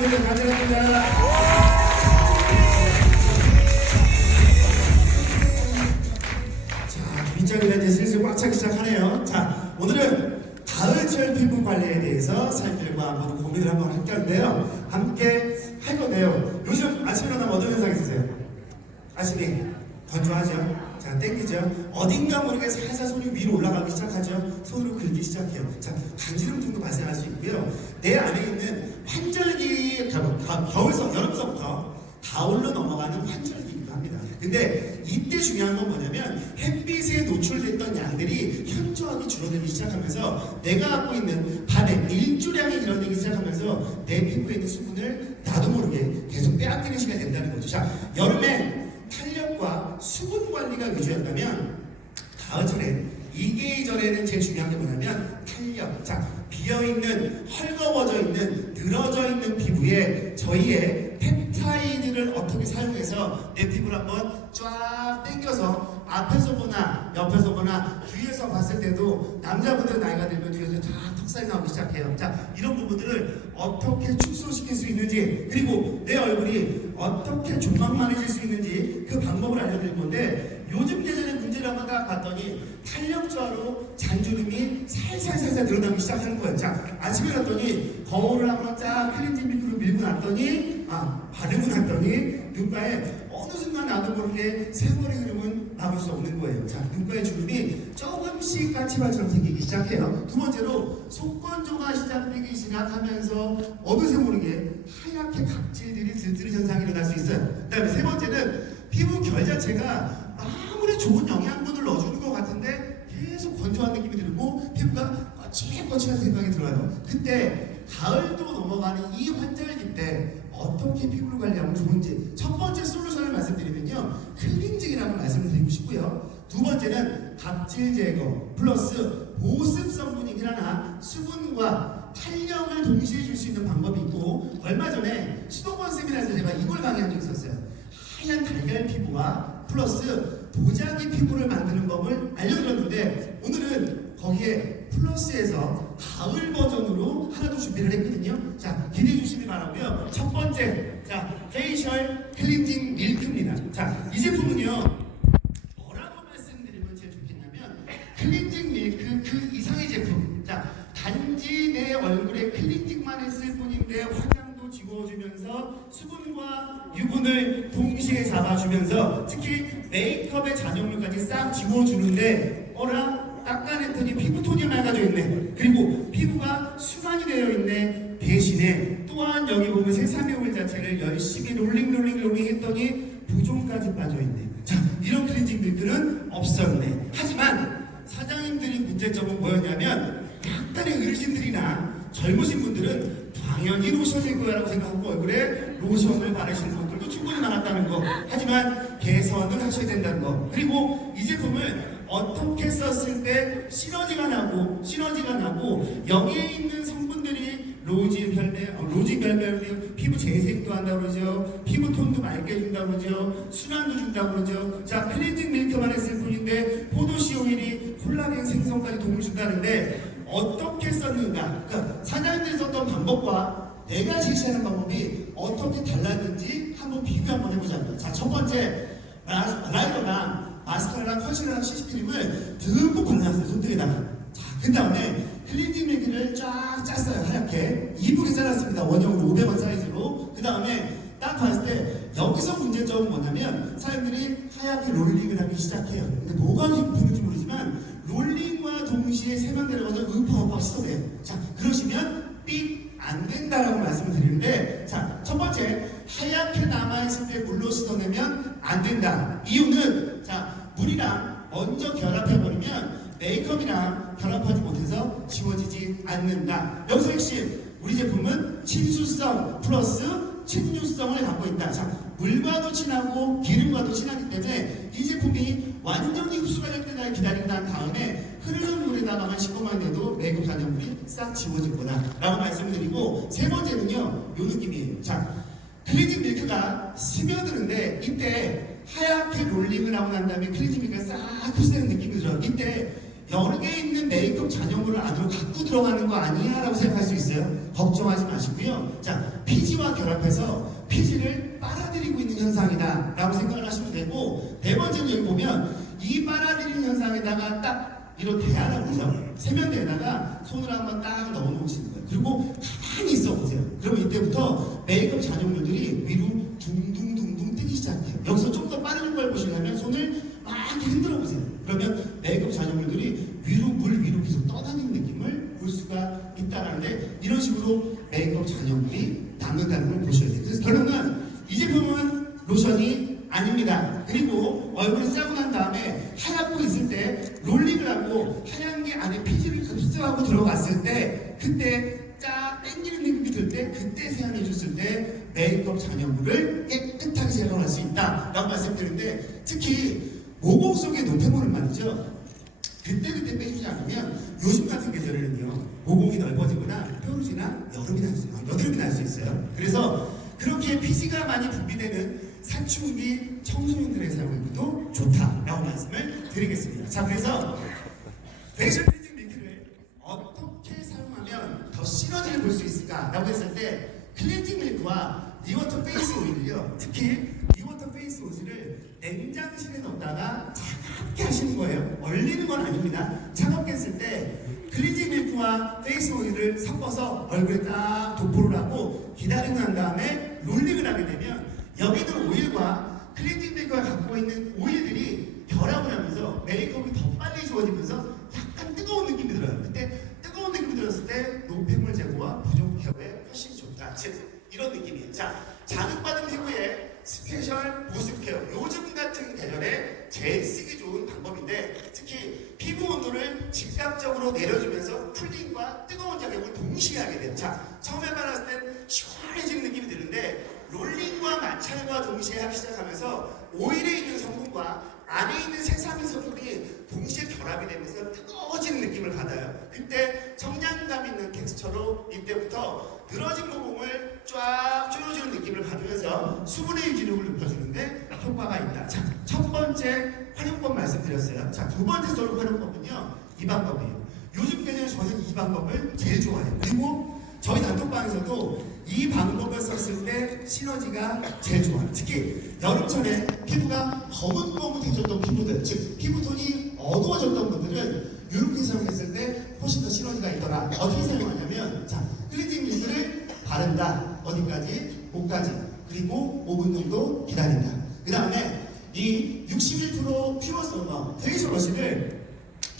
수고들 감사합니다. 자, 빗자루가 이제 슬슬 꽉 차기 시작하네요. 자, 오늘은 가을철 피부 관리에 대해서 사장님들과 한번 고민을 한번 할 건데요. 함께 할 건데요. 요즘 아침에 일어나면 어떤 현상 있으세요? 아침이 건조하죠? 자, 땡기죠? 어딘가 모르게 살살 손이 위로 올라가기 시작하죠? 손으로 긁기 시작해요. 자, 간지럼 정도 발생할 수 있고요. 내 안에 있는 환절기, 겨울서, 여름서부터 가을로 넘어가는 환절기이기도 합니다. 근데 이때 중요한 건 뭐냐면 햇빛에 노출됐던 양들이 현저하게 줄어들기 시작하면서 내가 갖고 있는 밤에 일조량이 줄어들기 시작하면서 내 피부에 있는 수분을 나도 모르게 계속 빼앗기는 시간이 된다는 거죠. 자, 여름에 탄력과 수분 관리가 위주였다면 가을철에 이 계절에는 제일 중요한 게 뭐냐면 탄력. 자, 비어있는, 헐거워져 있는, 늘어져 있는 피부에 저희의 펩타이드를 어떻게 사용해서 내 피부를 한번 쫙 당겨서 앞에서 보나 옆에서 보나 뒤에서 봤을 때도 남자분들 나이가 들면 뒤에서 쫙 턱살이 나오기 시작해요. 자, 이런 부분들을 어떻게 축소시킬 수 있는지, 그리고 내 얼굴이 어떻게 조망만해질 수 있는지 그 방법을 알려드릴 건데, 요즘 계절의 문제를 한번 딱 봤더니 탄력 저하로 잔주름이 살살 늘어나기 시작하는 거예요. 자, 아침에 갔더니 거울을 한번 쫙 클렌징 밀크로 밀고 났더니 바르고 났더니 눈가에 어느 순간 나도 모르게 세월의 흐름은 막을 수 없는 거예요. 자, 눈가의 주름이 조금씩 까치발처럼 생기기 시작해요. 두 번째로 속건조가 시작되기 시작하면서 어느새 모르게 하얗게 각질들이 들뜨는 현상이 일어날 수 있어요. 그 다음에 세 번째는 피부 결 자체가 아무리 좋은 영양분을 넣어주는 것 같은데 계속 건조한 느낌이 들고 피부가 거칠거칠한 생각이 들어요. 그때 가을도 넘어가는 이 환절기 때 어떻게 피부를 관리하면 좋은지 첫 번째 솔루션을 말씀드리면요, 클렌징이라고 말씀을 드리고 싶고요. 두 번째는 각질 제거 플러스 보습 성분이 하나 수분과 탄력을 동시에 줄 수 있는 방법이 있고, 얼마 전에 수도권 세미나에서 제가 이걸 강의한 적이 있었어요. 하얀 달걀 피부와 플러스 도자기 피부를 만드는 법을 알려드렸는데, 오늘은 거기에 플러스에서 가을 버전으로 하나 더 준비를 했거든요. 자, 기대해 주시기 바라고요. 첫 번째, 자, 페이셜 클렌징 밀크입니다. 자, 이 제품은요, 뭐라고 말씀드리면 제일 좋겠냐면 클렌징 밀크 그 이상의 제품. 자, 단지 내 얼굴에 클렌징만 했을 뿐인데 화장도 지워주면서 수분과 유분을 동시에 잡아주면서 특히 메이크업의 잔여물까지 싹 지워주는데, 닦아냈더니 피부톤이 맑아져 있네. 그리고 피부가 순환이 되어 있네. 대신에 또한 여기 보면 세사미 오일 자체를 열심히 롤링 했더니 부종까지 빠져있네. 자, 이런 클렌징 밀크는 없었네. 하지만 사장님들이 문제점은 뭐였냐면 약간의 어르신들이나 젊으신 분들은 당연히 로션일 거라고 생각하고 얼굴에 로션을 바르시는 분들도 충분히 많았다는 거. 하지만 개선을 하셔야 된다는 거. 그리고 이 제품을 어떻게 썼을 때 시너지가 나고 여기에 있는 성분들이 로진 별별 피부 재생도 한다고 그러죠. 피부톤도 맑게 해준다고 그러죠. 순환도 준다고 그러죠. 자, 클렌징 밀크만 했을 뿐인데 포도씨 오일이 콜라겐 생성까지 도움을 준다는데 어떻게 썼는가? 그러니까 사장님들이 썼던 방법과 내가 제시하는 방법이 어떻게 달랐는지 한번 비교 한번 해보자고요. 자, 첫 번째, 라이더랑 마스카라랑 컨실러랑 CC크림을 듬뿍 발라놨어요. 손등에다가. 자, 그 다음에 클렌징 밀크를 쫙 짰어요. 하얗게 이쁘게 잘랐습니다. 원형으로 500원 사이즈로. 그 다음에 딱 봤을 때 여기서 문제점은 뭐냐면 사람들이 하얗게 롤링을 하기 시작해요. 근데 뭐가 기쁜지 모르지만 롤링과 동시에 세면 내려가서 으파으파 씻어내요. 자, 그러시면 삑 안 된다라고 말씀을 드리는데, 자, 첫 번째, 하얗게 남아있을 때 물로 씻어내면 안 된다. 이유는, 자, 물이랑 먼저 결합해버리면 메이크업이랑 결합하지 못해서 지워지지 않는다. 여기서 핵심, 우리 제품은 친수성 플러스 친유성을 갖고 있다. 자, 물과도 친하고 기름과도 친하기 때문에 이 제품이 완전히 흡수가 될 때까지 기다린 다음에 흐르는 물에다가만 씻고만 돼도 메이크업 잔여물이 싹 지워질 거다 라고 말씀을 드리고, 세 번째는요, 요 느낌이에요. 자, 클렌징 밀크가 스며드는데 이때 하얗게 롤링을 하고 난 다음에 클렌징 밀크가 싹 흡수되는 느낌이 들어요. 이때 여러 개 있는 메이크업 잔여물을 안으로 갖고 들어가는 거 아니야? 라고 생각할 수 있어요. 걱정하지 마시고요. 자, 피지와 결합해서 피지를 빨아들이고 있는 현상이다 라고 생각을 하시면 되고, 네 번째는 여기 보면 이 빨아들이는 현상에다가 딱 이런 대야라고 그러죠. 세면대에다가 손을 한번 딱 넣어 놓으시는 거예요. 그리고 가만히 있어 보세요. 그러면 이때부터 메이크업 잔여물들이 위로 둥둥둥둥 뜨기 시작해요. 여기서 좀 더 빠른 걸 보시려면 손을 막 흔들어 보세요. 그러면 메이크업 잔여물들이 물 위로 계속 떠다니는 느낌을 볼 수가 있다라는데, 이런 식으로 메이크업 잔여물이 남는다는 걸 보셔야 돼요. 그래서 결론은 이 제품은 로션이 아닙니다. 그리고 얼굴에 짜고 난 다음에 하얗고 있을 때 롤링을 하고 하얀 게 안에 피지를 흡수하고 들어갔을 때, 그때 쫙 땡기는 느낌이 들 때, 그때 세안해 줬을 때 메이크업 잔여물을 깨끗하게 제거할 수 있다 라고 말씀드리는데, 특히 모공 속의 노폐물을 말이죠, 그때 빼주지 않으면 요즘 같은 계절에는요 모공이 넓어지거나 뾰루지나 여드름이 날 수 있어요. 그래서 그렇게 피지가 많이 분비되는 사춘기 청소년들의 사용에도 좋다라고 말씀을 드리겠습니다. 자, 그래서 페이셜 클렌징 밀크를 어떻게 사용하면 더 시너지를 볼 수 있을까라고 했을 때, 클렌징 밀크와 리워터 페이스 오일을요, 특히 리워터 페이스 오일을 냉장실에 넣다가 차갑게 하시는 거예요. 얼리는 건 아닙니다. 차갑게 했을 때 클렌징 밀크와 페이스 오일을 섞어서 얼굴에 딱 도포를 하고 기다리고 난 다음에 롤링을 하게 되면, 여기 있는 오일과 클렌징 밀크가 갖고 있는 오일들이 결합을 하면서 메이크업이 더 빨리 지워지면서 약간 뜨거운 느낌이 들어요. 그때 뜨거운 느낌이 들었을 때 노폐물 제거와 부종 케어에 훨씬 좋다, 즉 이런 느낌이에요. 자, 자극받은 피부에 스페셜 보습 케어, 요즘 같은 계절에 제일 쓰기 좋은 방법인데, 특히 피부 온도를 즉각적으로 내려주면서 쿨링과 뜨거운 자극을 동시에 하게 돼요. 자, 처음에 발랐을 땐 시원해지는 느낌이 드는데, 롤링과 마찰과 동시에 하기 시작하면서 오일에 있는 성분과 안에 있는 세사미 성분이 동시에 결합이 되면서 뜨거워지는 느낌을 받아요. 그때 청량감 있는 텍스처로 이때부터 늘어진 모공을 쫙 조여주는 느낌을 받으면서 수분의 유지력을 높여주는데 효과가 있다. 자, 첫 번째 활용법 말씀드렸어요. 자, 두 번째 솔 활용법은요, 이 방법이에요. 요즘 계절에 저는 이 방법을 제일 좋아해요. 그리고 저희 단톡방에서도 이 방법을 썼을 때 시너지가 제일 좋아요. 특히 여름철에 피부가 거뭇거뭇해졌던 피부들, 즉 피부톤이 어두워졌던 분들은 이렇게 사용했을 때 훨씬 더 시너지가 있더라. 어떻게 사용하냐면, 자, 클렌징 밀크를 바른다. 어디까지? 목까지. 그리고 5분 정도 기다린다. 그 다음에 이 61% 퓨어 쏘머 페이셜 워시를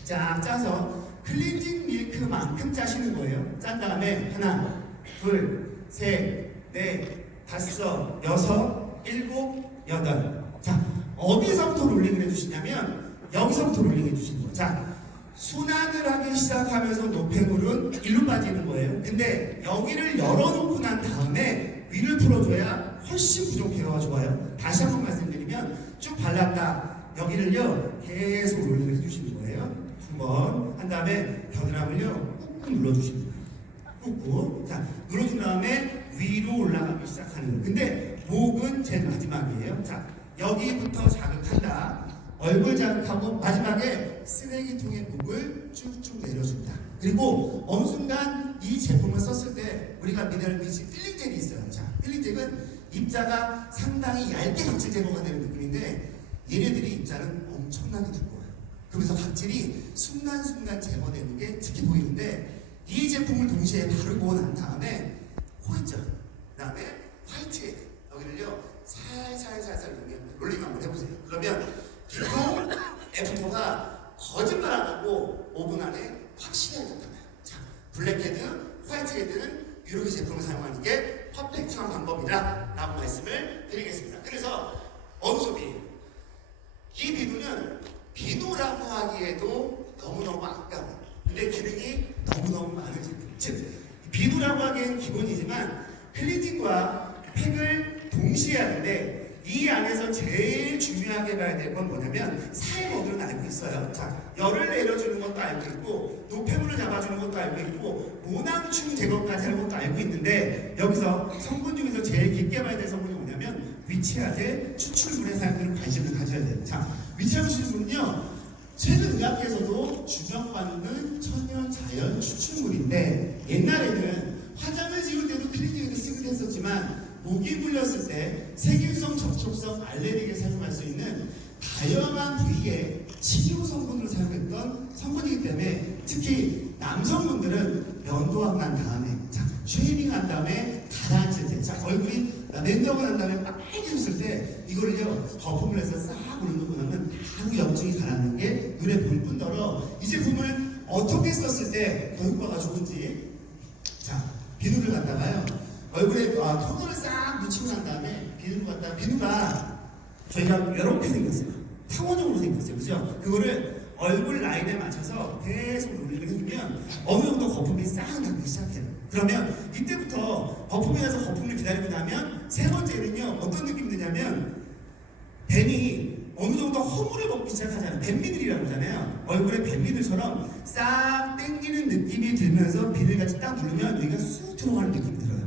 쫙 짜서 클렌징 밀크만큼 짜시는 거예요. 짠 다음에 하나, 둘, 셋, 넷, 다섯, 여섯, 일곱, 여덟. 자, 어디서부터 롤링을 해주시냐면 여기서부터 롤링 해주시는 거예요. 자, 순환을 하기 시작하면서 노폐물은 일로 빠지는 거예요. 근데 여기를 열어놓고 난 다음에 위를 풀어줘야 훨씬 부종 케어가 좋아요. 다시 한번 말씀드리면, 쭉 발랐다. 여기를요 계속 롤링을 해주시는 거예요. 두 번 한 다음에 겨드랑이를요 꾹꾹 눌러주시는 거예요. 꾹꾹. 자, 눌러준 다음에 위로 올라가기 시작하는 거예요. 근데 목은 제일 마지막이에요. 자, 여기부터 자극한다. 얼굴 자극하고 마지막에 쓰레기통의 목을 쭉쭉 내려준다. 그리고 어느 순간 이 제품을 썼을 때 우리가 미네랄 비치 필링젤이 있어요. 자, 필링젤은 입자가 상당히 얇게 각질 제거가 되는 느낌인데, 얘네들이 입자는 엄청나게 두꺼워요. 그러면서 각질이 순간순간 제거되는 게 특히 보이는데, 이 제품을 동시에 바르고 난 다음에 코 있죠? 그 다음에 화이트 여기를요 살살살살 롤링 한번 해보세요. 그러면 비포 애프터가 거짓말 안 하고 5분 안에 확실하게 나타나요. 자, 블랙헤드, 화이트헤드는 이렇게 제품을 사용하는 게 퍼펙트한 방법이다 라고 말씀을 드리겠습니다. 그래서 어우소비, 이 비누는 비누라고 하기에도 너무너무 아까워요. 근데 기능이 너무너무 많은 제품. 즉, 비누라고 하기엔 기본이지만 클렌징과 팩을 동시에 하는데, 이 안에서 제일 중요하게 봐야 될 건 뭐냐면 사회 모드는 알고 있어요. 자, 열을 내려주는 것도 알고 있고, 노폐물을 잡아주는 것도 알고 있고, 모낭충 제거까지 하는 것도 알고 있는데, 여기서 성분 중에서 제일 깊게 봐야 될 성분이 뭐냐면 위치하제 추출물에 사람들은 관심을 가져야 돼요. 자, 위치하제 추출물은요 최근 의학계에서도 주정받는 천연 자연 추출물인데 옛날에는 화장을 지울 때도 클리닉에도 쓰기도 했었지만 모기 물렸을 때 세균성 접촉성 알레르기에 사용할 수 있는 다양한 부위의 치료 성분으로 사용했던 성분이기 때문에 특히 남성분들은 면도하고 난 다음에 쉐이빙 한 다음에 가라앉을 때 얼굴이 맨다고 난 다음에 빨개졌을 때 이거를요 거품을 해서 싹 올리고 나면 바로 염증이 가라앉는 게 눈에 보일 뿐더러 이 제품을 어떻게 썼을 때 더 효과가 좋은지 비누를 갖다가요 얼굴에 토너를 싹 묻히고 난 다음에 비누가 저희가 이렇게 생겼어요. 탕원형으로 생겼어요. 그죠? 그거를 얼굴 라인에 맞춰서 계속 놀리게 해주면 어느 정도 거품이 싹 나기 시작해요. 그러면 이때부터 거품이 나서 거품을 기다리고 나면 세 번째는요 어떤 느낌이 드냐면 뱀이 어느 정도 허물을 먹기 시작하잖아요. 뱀미들이라고 하잖아요. 얼굴에 뱀미들처럼 싹 땡기는 느낌이 들면서 비늘같이 딱 누르면 여기가 쑥 들어가는 느낌이 들어요.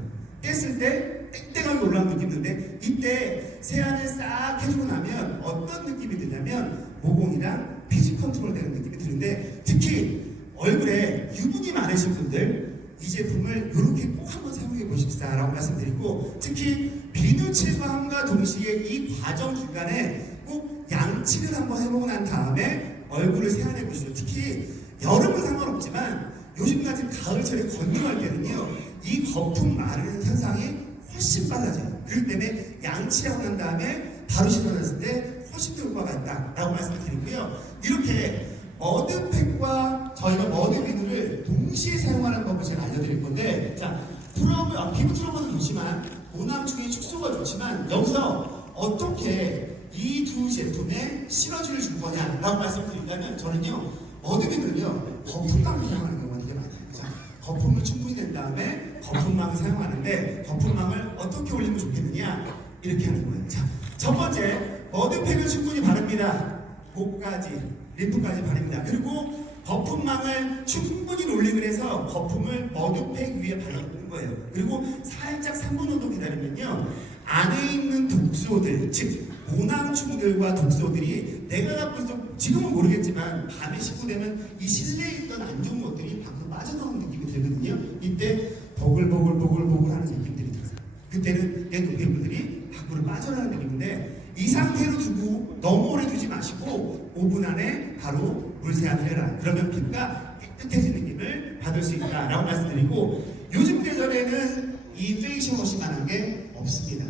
뗐을 때 땡땡하게 올라오는 느낌이 드는데 이때 세안을 싹 해주고 나면 어떤 느낌이 드냐면 모공이랑 피지 컨트롤 되는 느낌이 드는데 특히 얼굴에 유분이 많으신 분들 이 제품을 이렇게 꼭 한번 사용해 보십시다 라고 말씀드리고 특히 비누 칠감과 동시에 이 과정 중간에 꼭 양치를 한번 해보고 난 다음에 얼굴을 세안해 보시죠. 특히 여름은 상관없지만 요즘 같은 가을철에 건조할 때는요 이 거품 마르는 현상이 훨씬 빨라져요. 그렇기 때문에 양치하고 난 다음에 바로 씻어냈을 때 훨씬 더 효과가 있다라고 말씀을 드리고요. 이렇게 머드팩과 저희가 머드 비누를 동시에 사용하는 법을 제가 알려드릴 건데 피부 트러블은 좋지만 모낭충의 축소가 좋지만 여기서 어떻게 이 두 제품에 시너지를 줄 거냐라고 말씀드린다면 저는요 머드 비누는요 거품망을 사용하는 경우가 되게 많아요. 거품을 충분히 낸 다음에 거품망을 사용하는데 거품망을 어떻게 올리면 좋겠느냐 이렇게 하는 거예요. 첫 번째 머드팩을 충분히 바릅니다. 목까지 림프까지 바릅니다. 그리고 거품망을 충분히 롤링을 해서 거품을 머드팩 위에 바르는 거예요. 그리고 살짝 3분 정도 기다리면요 안에 있는 독소들 즉 모낭충들과 독소들이 내가 갖고 있어 지금은 모르겠지만 밤에 씻고 되면 이 실내에 있던 안 좋은 것들이 밖으로 빠져나오는 느낌이 들거든요. 이때 보글보글 하는 느낌들이 들어요. 그때는 내 노폐물들이 밖으로 빠져나가는 느낌인데 이 상태로 두고 너무 오래 두지 마시고 5분 안에 바로 물세안을 해라. 그러면 피부가 깨끗해진 느낌을 받을 수 있다라고 말씀드리고 요즘 계절에는 이 페이셜워시만한 게 없습니다.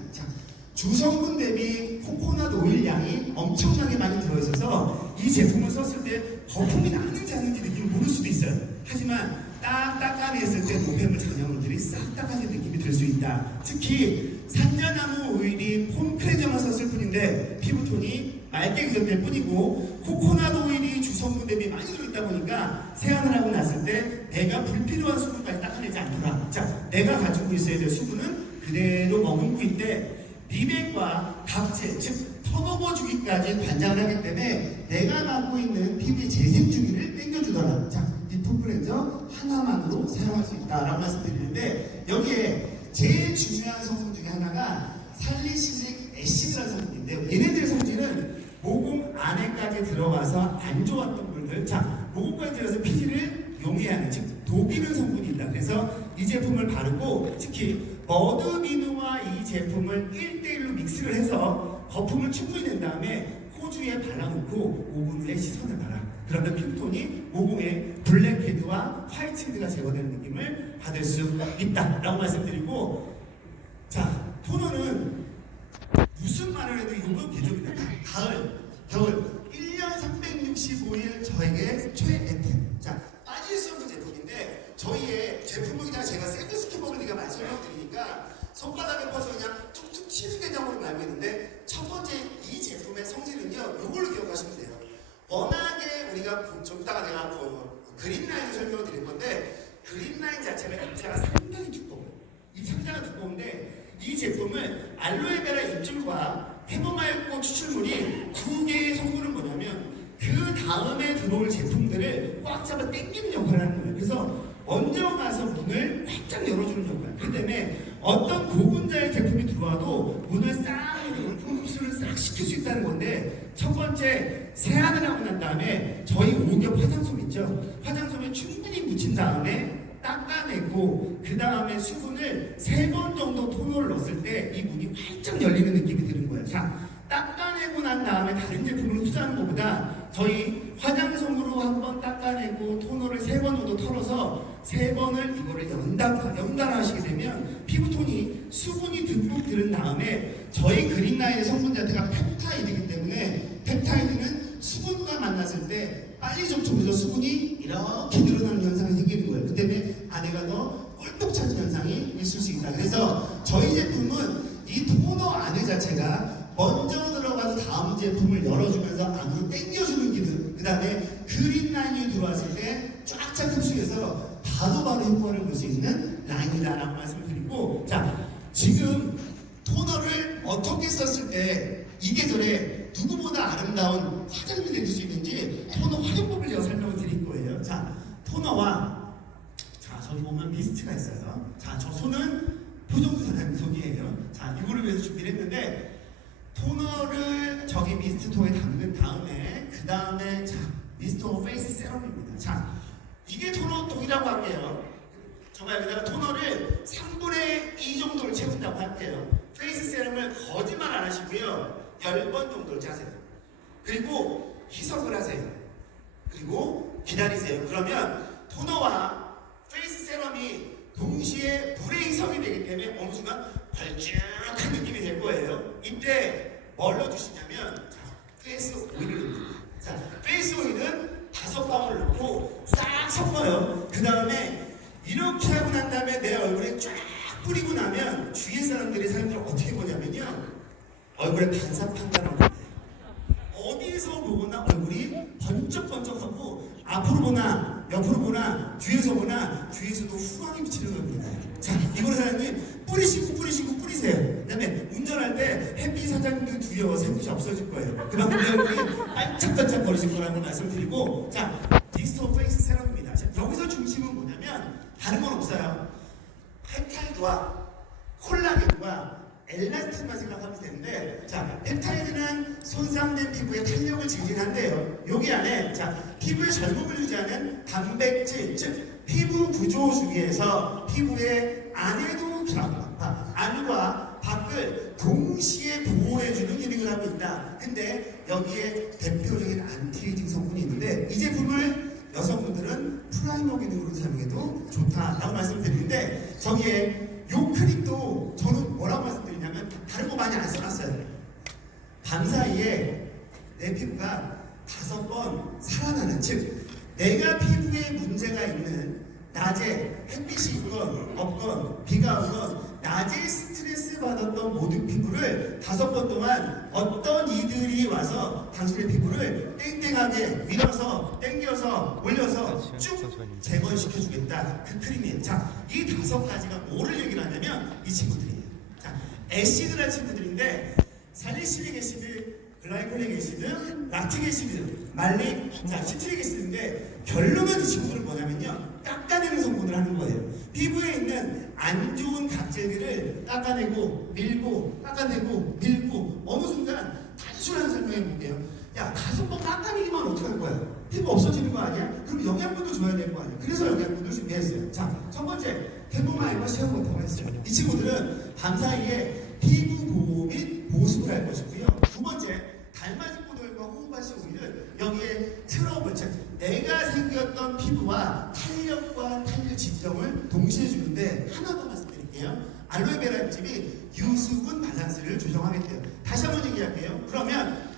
주성분 대비 코코넛 오일 양이 엄청나게 많이 들어있어서 이 제품을 썼을 때 거품이 나는지 않는지 느낌을 모를 수도 있어요. 하지만 딱 닦아냈을 때 노폐물 잔여물들이 싹 닦아진 느낌이 들 수 있다. 특히 산자나무 오일이 폼크레저만 썼을 뿐인데 피부톤이 맑게 기존될 뿐이고 코코넛 오일이 주성분 대비 많이 들어있다 보니까 세안을 하고 났을 때 내가 불필요한 수분까지 닦아내지 않더라. 내가 가지고 있어야 될 수분은 그대로 머금고 있대. 미백과 각질, 즉 턴오버 주기까지 관장을 하기 때문에 내가 갖고 있는 피부의 재생 주기를 땡겨주더라. 이 폼크레저 하나만으로 사용할 수 있다라고 말씀드리는데 여기에 제일 중요한 성분 중에 하나가 살리실릭 애시드라는 성분인데요. 얘네들의 성질은 모공 안에까지 들어가서 안 좋았던 물들, 모공까지 들어가서 피지를 용해하는, 즉 독이는 성분이 있다. 그래서 이 제품을 바르고 특히 머드 비누와 이 제품을 1대1로 믹스를 해서 거품을 충분히 낸 다음에 호주에 발라놓고 5분 후에 씻어내봐라. 그러면 피부톤이 모공에 블랙헤드와 화이트헤드가 제거되는 느낌을 받을 수 있다라고 말씀드리고 토너는 무슨 말을 해도 이거 개조입니다. 가을, 겨울 1년 365일 저에게 최애템 빠질 수 없는 제품인데 저희의 제품을 그냥 제가 샌드 스키법을 제가 많이 설명드리니까 손바닥에 퍼서 그냥 툭툭 치는 개념으로 알고 있는데 첫 번째 이 제품의 성질은요 이걸로 기억하시면 돼요. 워낙에 우리가 좀 이따가 내가 그린라인을 설명을 드릴 건데 그린라인 자체가 입자가 상당히 두꺼워요. 이 상자가 두꺼운데 이 제품을 알로에베라 잎줄과 해모마일꽃 추출물이 두 개의 성분은 뭐냐면 그 다음에 들어올 제품들을 꽉 잡아 당기는 역할을 하는 거예요. 그래서 먼저 가서 문을 활짝 열어주는 역할. 그 때문에 어떤 고분자의 제품이 들어와도 문을 싹 열고 흡수를 싹 시킬 수 있다는 건데 첫 번째 세안을 하고 난 다음에 저희 오겹 화장솜 있죠? 화장솜에 충분히 묻힌 다음에 닦아내고 그 다음에 수분을 3번 정도 토너를 넣었을 때 이 문이 활짝 열리는 느낌이 드는 거예요. 자, 닦아내고 난 다음에 다른 제품을 흡수하는 것보다 저희 화장솜으로 한번 닦아내고 토너를 3번 정도 털어서 3번을 이거를 연달아 하시게 되면 피부톤이 수분이 듬뿍 들은 다음에 저희 그린라인의 성분 자체가 펩타이드이기 때문에 펩타이드는 수분과 만났을 때 빨리 접촉해서 수분이 이렇게 늘어나는 현상이 생기는 거예요. 그 때문에 안에가 더 꿀떡 차는 현상이 있을 수 있다. 그래서 저희 제품은 이 토너 안에 자체가 먼저 들어가서 다음 제품을 열어주면서 안으로 당겨주는 기능, 그 다음에 그린라인이 들어왔을 때 쫙쫙 흡수해서 바로바로 효과를 볼 수 있는 라인이다라고 말씀을 드리고, 자, 지금 토너를 어떻게 썼을 때 이 계절에 누구보다 아름다운 화장이 될 수 있는지 토너 활용법을 제가 설명을 드릴 거예요. 자, 토너와, 자, 저기 보면 미스트가 있어요. 자, 저 손은 표정도 사장님 손이에요. 자, 이거를 위해서 준비를 했는데, 토너를 저기 미스트통에 담근 다음에 그 다음에 자, 미스터 페이스 세럼입니다. 자, 이게 토너통이라고 할게요. 정말 여기다가 토너를 3분의 2 정도를 채운다고 할게요. 페이스 세럼을 거짓말 안 하시고요. 10번 정도를 짜세요. 그리고 희석을 하세요. 그리고 기다리세요. 그러면 토너와 페이스 세럼이 동시에 물에 희석이 되기 때문에 어느 순간 걸쭉한 느낌이 될 거예요. 이때 뭘 넣어주시냐면, 자, 페이스 오일을 넣습니다. 자, 페이스 오일은 5방울 넣고 싹 섞어요. 그 다음에 이렇게 하고 난 다음에 내 얼굴에 쫙 뿌리고 나면 주위의 사람들이 어떻게 보냐면요, 얼굴에 반사판단을 보여요. 어디에서 보거나 얼굴이 번쩍번쩍하고 앞으로 보나 옆으로 보나 뒤에서 보나 주위에서도 후광이 비치는 겁니다. 자, 이거를 사장님 뿌리시고 뿌리세요. 그 다음에 운전할 때 햇빛 사장님도 두려워서 햇빛이 없어질 거예요. 그만큼 내 얼굴이 반짝반짝 거리실 거라고 말씀드리고, 자, 미스터 페이스 세럼입니다. 자, 여기서 중심은 뭐냐면 다른 건 없어요. 펩타이드와 콜라겐과 엘라스틴만 생각하면 되는데, 자, 펩타이드는 손상된 피부의 탄력을 증진한대요. 여기 안에, 자, 피부의 젊음을 유지하는 단백질, 즉 피부 구조 중에서 피부의 안에도 안과 밖을 동시에 보호해주는 기능을 하고 있다. 근데 여기에 대표적인 안티에이징 성분이 있는데, 이 제품을 여성분들은 프라이머 기능으로 사용해도 좋다라고 말씀드리는데, 저기에 요 크림도 저는 뭐라고 말씀드리냐면 다른 거 많이 안 써놨어요. 밤사이에 내 피부가 5번 살아나는, 즉 내가 피부에 문제가 있는, 낮에 햇빛이 있건 없건 비가 오건 낮에 스트레스 받았던 모든 피부를 5번 동안 어떤 이들이 와서 당신의 피부를 땡땡하게 밀어서 당겨서 올려서 쭉 재건시켜주겠다. 그 크림이에요. 자, 이 5가지가 뭐를 얘기를 하냐면 이 친구들이에요. 자, 애시드라는 친구들인데 살리시릭 애시드, 글라이콜릭 애시드, 락틱 애시드, 말릭, 자, 시트릭 애시드인데 결론은 이 친구들은 뭐냐면요, 깎아내는 성분을 하는 거예요. 피부에 있는 안 좋은 각질들을 깎아내고 밀고 깎아내고 밀고, 어느 순간 단순한 설명해 볼게요. 야, 5번 깎아내기만 어떻게 할 거야? 피부 없어지는 거 아니야? 그럼 영양분도 줘야 될 거 아니야? 그래서 영양분을 준비했어요. 자, 첫 번째 캐모마일과 쉐어버터가 있어요. 이 친구들은 밤사이에 피부 보호 및 보습을 할 것이고요. 두 번째, 달맞은 포도일과 호호바시 오일은 여기에 트러블, 즉 내가 생겼던 피부와 탄력과 탄력 진정을 동시에 주는데, 하나 더 말씀드릴게요. 알로에베라 잎집이 유수분 밸런스를 조정하겠대요. 다시 한번 얘기할게요. 그러면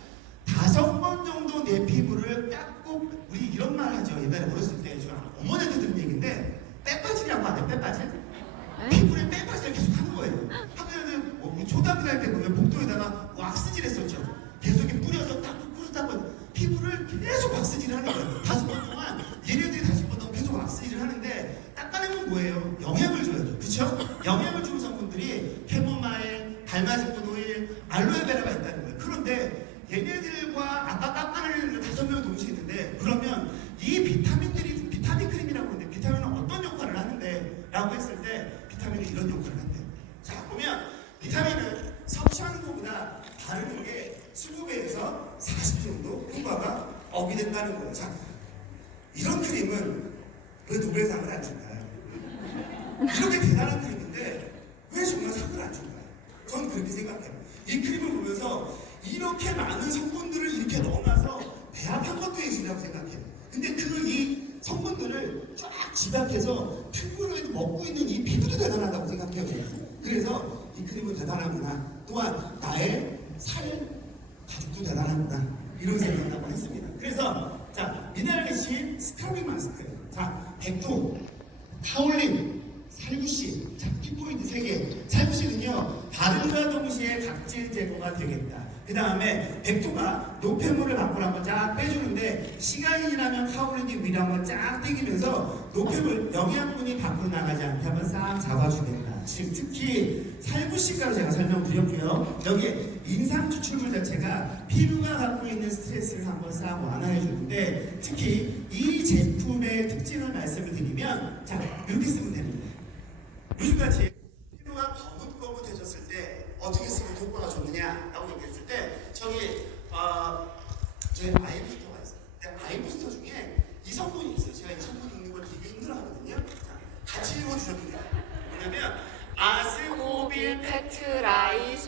5번 정도 내 피부를 깎고, 우리 이런 말 하죠. 옛날에 어렸을 때 제가 어머니한테 들은 얘기인데, 빼빠지라고 하네. 빼빠질? 피부에 빼빠지를 계속 하는 거예요. 하면은 초등학교 다닐 때 보면 복도에다가 왁스질 했었죠. 계속 이렇게 뿌려서 닦고 피부를 계속 왁스질을 하는 거예요. 5번 동안, 얘네들이 5번 동안 계속 왁스질을 하는데, 닦아내면 뭐예요? 영양을 줘야죠. 그쵸? 영양을 주는 성분들이 캐모마일, 달맞은 포도일, 알로에베라가 있다는 거예요. 그런데 얘네들과 아까 깎아내는 5명 동시에 있는데, 그러면 이 비타민들이 비타민 크림이라고 하는데 비타민은 어떤 역할을 하는데? 라고 했을 때 비타민은 이런 역할을 한대요. 자, 보면 비타민은 섭취하는 것보다 바르는 게 20배에서 40배 왜 노벨상을 안 줄까요? 이렇게 대단한 크림인데 왜 정말 상을 안 줄까요? 저는 그렇게 생각해요. 이 크림을 보면서 이렇게 많은 성분들을 이렇게 넣어놔서 배합한 것도 예술이라고 생각해요. 근데 이 성분들을 쫙 집약해서 피부를 먹고 있는 이 피부도 대단하다고 생각해요. 그래서 이 크림은 대단하구나. 또한 나의 살 가죽도 대단하구나. 이런 생각을 한번 했습니다. 그래서 자, 미네랄리치 스크러빙 마스크. 자, 백도, 타올린, 살구씨. 자, 키포인트 3개. 살구씨는요, 바른과 동시에 각질 제거가 되겠다. 그 다음에 백도가 노폐물을 밖으로 한번 쫙 빼주는데 시간이 지나면 카올린이 위로 한번 쫙 당기면서 노폐물, 영양분이 밖으로 나가지 않게 한번 싹 잡아주겠다. 지금 특히 살구씨가로 제가 설명드렸고요. 여기에 인상 추출물 자체가 피부가 갖고 있는 스트레스를 한번 싹 완화해 주는데 특히 이 제품의 특징을 말씀을 드리면 자, 이렇게 쓰면 됩니다. 요즘같이 피부가 거뭇거뭇해졌을 때 어떻게 쓰면 효과가 좋느냐라고 얘기했을 때 저희 저희 아이부스터가 있어요. 근데 아이부스터 중에 이 성분이 있어요. 제가 이 성분 읽는 걸 되게 힘들어하거든요. 자, 같이 읽어주셔도 돼요. 뭐냐면 아스코빌 페트라이소파이트.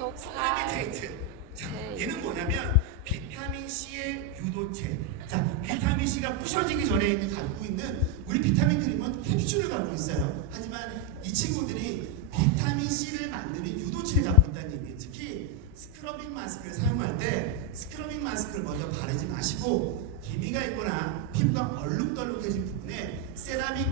자, 얘는 뭐냐면 비타민 C의 유도체. 자, 비타민 C가 부셔지기 전에 갖고 있는 우리 비타민 크림은 캡슐을 갖고 있어요. 하지만 이 친구들이 비타민 C를 만드는 유도체를 갖고 있다는 얘기예요. 특히 스크러빙 마스크를 사용할 때 스크러빙 마스크를 먼저 바르지 마시고 기미가 있거나 피부가 얼룩덜룩해진 부분에 세라믹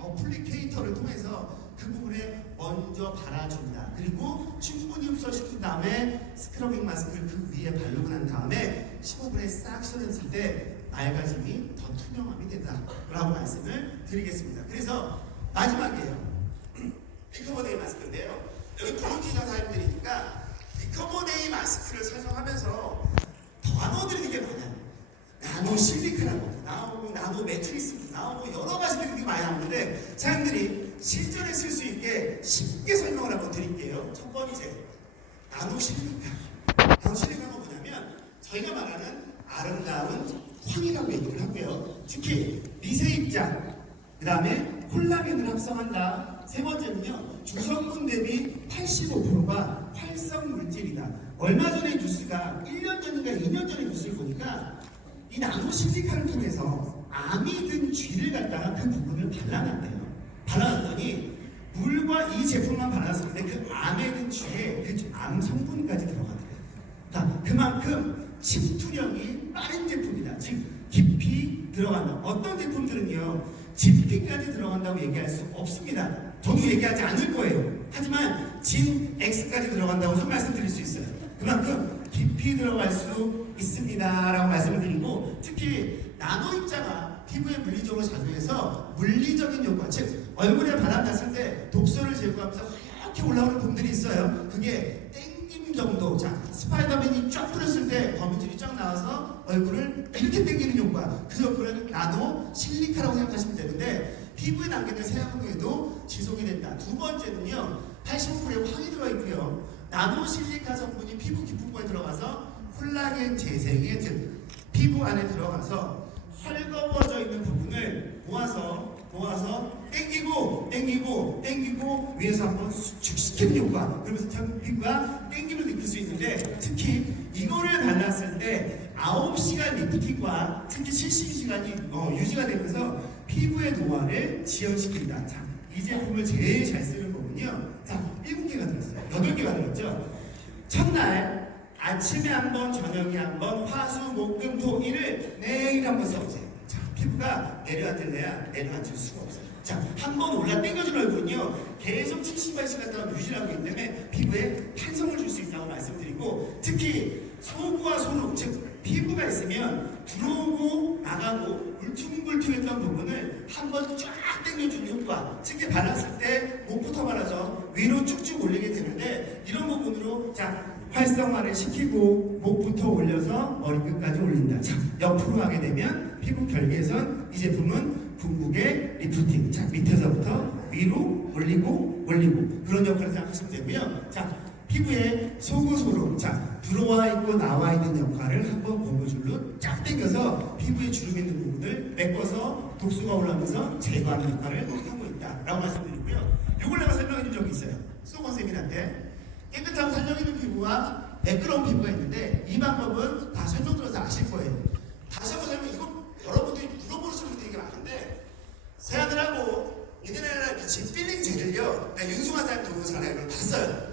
어플리케이터를 통해서 그 부분에 먼저 발라준다. 그리고 충분히 흡수시킨 다음에 스크러빙 마스크를 그 위에 바르고 난 다음에 15분에 싹 씻어냈을 때 맑아짐이 더 투명함이 된다라고 말씀을 드리겠습니다. 그래서 마지막이에요. 리커버데이 마스크인데요. 여기 브론지사 사용들이니까 리커버데이 마스크를 설명하면서 단어들이 되게 많아요. 나노 실리크라고 나오고 나노 매트리스 나오고 여러 가지들이 되게 많이 나오는데 사람들이 실전에 쓸 수 있게 쉽게 설명을 한번 드릴게요. 첫 번째, 나노 실리카. 나노 실리카가 뭐냐면 저희가 말하는 아름다운 황이라고 얘기를 하고요. 특히 미세입자, 그 다음에 콜라겐을 합성한다. 세 번째는요, 주성분 대비 85%가 활성 물질이다. 얼마 전에 뉴스가 1년 전인가 2년 전에 뉴스를 보니까 이 나노실리카를 통해서 암이 든 쥐를 갖다가 그 부분을 발라놨대요. 발라놨더니 물과 이 제품만 발랐을 때 그 암에 든 쥐에 그 암 성분까지 들어가더래요. 자, 그만큼 침투력이 빠른 제품이다. 즉 깊이 들어간다. 어떤 제품들은요, 깊이까지 들어간다고 얘기할 수 없습니다. 저도 얘기하지 않을 거예요. 하지만 진 X까지 들어간다고 한 말씀 드릴 수 있어요. 그만큼 깊이 들어갈 수 있습니다 라고 말씀을 드리고, 특히 나노 입자가 피부에 물리적으로 작용해서 물리적인 효과, 즉 얼굴에 바람났을 때 독소를 제거하면서 하얗게 올라오는 부분들이 있어요. 그게 땡김 정도. 자, 스파이더맨이 쫙 뿌렸을 때 거미줄이 쫙 나와서 얼굴을 이렇게 땡기는 효과, 그 효과는 나노 실리카라고 생각하시면 되는데 피부에 남기는 세균에도 지속이 된다. 두 번째는요, 85%의 황이 들어있고요. 나노 실리카 성분이 피부 깊은 곳에 들어가서 콜라겐 재생에, 즉 피부 안에 들어가서 헐거워져 있는 부분을 모아서 땡기고 위에서 한번 수축시키는 효과. 그러면서 피부가 땡김을 느낄 수 있는데, 특히 이거를 발랐을 때 9시간 리프팅과 특히 72시간이 유지가 되면서 피부의 노화를 지연시킨다. 자, 이 제품을 제일 잘 쓰는 거군요. 자, 7개가 들었어요. 8개가 들었죠. 첫날 아침에 한 번, 저녁에 한 번, 화수, 목, 금, 토, 일을 매일 한 번 써보세요. 자, 피부가 내려앉을래야 내려앉을 수가 없어요. 자, 한 번 올라 땡겨준 얼굴은요, 계속 78시간 동안 유지하고 있기 때문에 피부에 탄성을 줄 수 있다고 말씀드리고, 특히 소부와 소룩, 즉 피부가 있으면 들어오고 나가고 울퉁불퉁했던 부분을 한번 쫙 당겨주는 효과. 특히 발랐을 때 목부터 발라서 위로 쭉쭉 올리게 되는데, 이런 부분으로 자, 활성화를 시키고 목부터 올려서 머리끝까지 올린다. 자, 옆으로 하게 되면 피부 결계선, 이 제품은 궁극의 리프팅. 자, 밑에서부터 위로 올리고 그런 역할을 생각하시면 되고요. 자, 피부에 속옷으로 자 들어와 있고 나와 있는 역할을 한번 고무줄로 쫙 당겨서 피부에 주름 있는 부분을 메꿔서 독소가 올라오면서 제거하는 역할을 하고 있다라고 말씀드리고요. 이걸 내가 설명해 준 적이 있어요. 수동원 쌤이한테 깨끗하고 탄력 있는 피부와 매끄러운 피부가 있는데 이 방법은 다 설명드려서 아실 거예요. 다시 한번 설명. 이거 여러분들이 물어보시는 분들이 되게 많은데 세안을 하고 미네랄 비치 필링 젤을요. 내가 윤승환 사람 동영상을 내가 이걸 봤어요.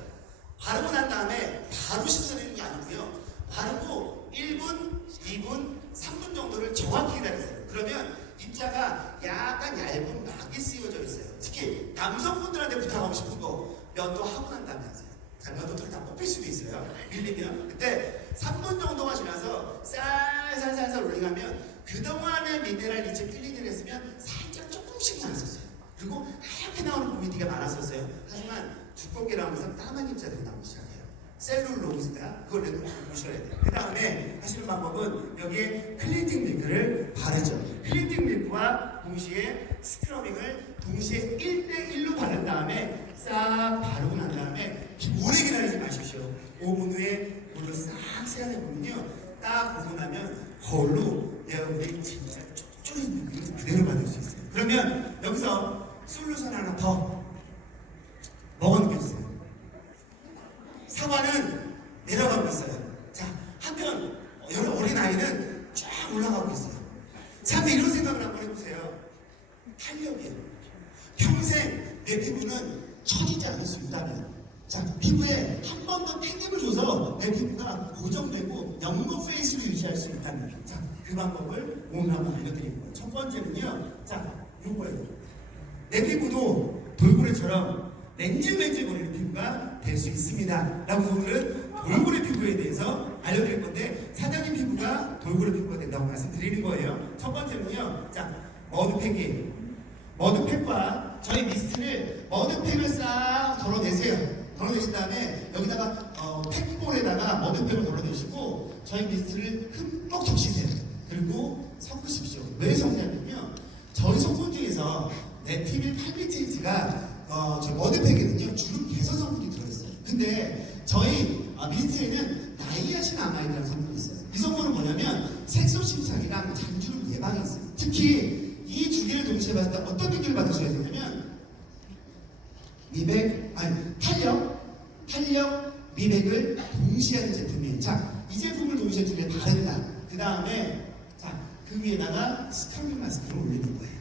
바르고 난 다음에 바로 씻어내는 게 아니고요. 바르고 1분, 2분, 3분 정도를 정확히 기다리세요. 그러면 입자가 약간 얇은 막이 씌워져 있어요. 특히 남성분들한테 부탁하고 싶은 거 면도 하고 난 다음에 하세요. 자, 면도 털이 다 뽑힐 수도 있어요. 밀리면. 그때 3분 정도가 지나서 쌀쌀쌀쌀 올리면 그동안에 미네랄 리치 필링을 했으면 살짝 조금씩 나왔었어요. 그리고 하얗게 나오는 부위가 많았었어요. 하지만 두껍게 나오면서 까만 입자들이 나오기 시작해요. 셀룰로스가 그걸 내가 보셔야 돼요. 그 다음에 하시는 방법은 여기에 클렌징 밀크를 바르죠. 클렌징 밀크와 동시에 스크러빙을 동시에 1대1로 바른 다음에 싹 바르고 난 다음에 오래 기다리지 마십시오. 5분 후에 물을 싹 세안해보면요. 딱 보고 나면 거울로 여러분이 진짜 쫄쫄이 느낌을 그대로 받을 수 있어요. 그러면 여기서 솔루션 하나 더 뭐가 느껴지세요? 사과는 내려가고 있어요. 자, 한편 여러 어린아이는 쫙 올라가고 있어요. 참 이런 생각을 한번 해보세요. 탄력이에요. 평생 내 피부는 처지지 않을 수 있다면 자, 피부에 한 번 더 땡김을 줘서 내 피부가 고정되고 영모 페이스를 유지할 수 있다면 자, 그 방법을 오늘 한번 알려드릴 거예요. 첫 번째는요. 자, 요거예요. 내 피부도 돌고래처럼 맨질맨질거리는 피부가 될 수 있습니다. 라고 오늘은 돌고래 피부에 대해서 알려드릴 건데 사장님 피부가 돌고래 피부가 된다고 말씀드리는 거예요. 첫 번째는요. 자, 머드팩이에요. 머드팩과 저희 미스트를 머드팩을 싹 덜어내세요. 덜어내신 다음에 여기다가 팩볼에다가 머드팩을 덜어내시고 저희 미스트를 흠뻑 적시세요. 그리고 섞으십시오. 왜 섞냐면요. 저희 성분 중에서 네티밀 팔미틸트가 저희 머드팩에는요 주름 개선 성분이 들어있어요. 근데 저희 미스트에는 나이아신아마이드라는 성분이 있어요. 이 성분은 뭐냐면 색소 침착이랑 잔주름 예방이 있어요. 특히 이 두 개를 동시에 봤을 때 어떤 느낌을 받으셔야 되냐면 탄력, 미백을 동시에 하는 제품이에요. 자, 이 제품을 동시에 두 개 바른다. 그 다음에 자, 그 위에다가 스크러빙 마스크를 올리는 거예요.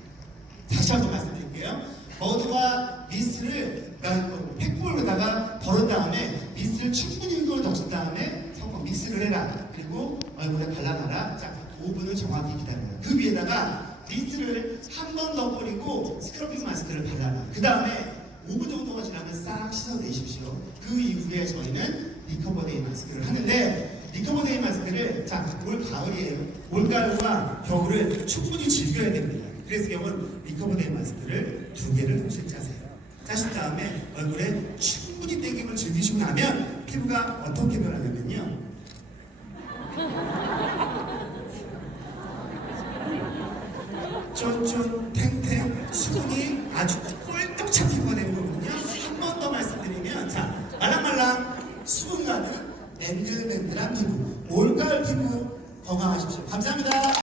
다시 한번 말씀드릴게요. 머드와 미스트를 팩볼에다가 덜은 다음에 미스트를 충분히 흙을 적신 다음에 섞어 믹스를 해라. 그리고 얼굴에 발라놔라. 자, 5분을 정확히 기다려요. 그 위에다가 미스트를 한 번 더 뿌리고 스크러빙 마스크를 발라놔. 그 다음에 5분 정도가 지나면 싹 씻어내십시오. 그 이후에 저희는 리커버데이 마스크를 하는데 리커버데이 마스크를 자, 올 가을이에요. 올가을과 겨울을 충분히 즐겨야 됩니다. 그래서 경우는 리커버데이 마스크를 2개를 동시에 짜세요. 짜신 다음에 얼굴에 충분히 땡김을 즐기시고 나면 피부가 어떻게 변하냐면요. 쫀쫀 탱탱 수분이 아주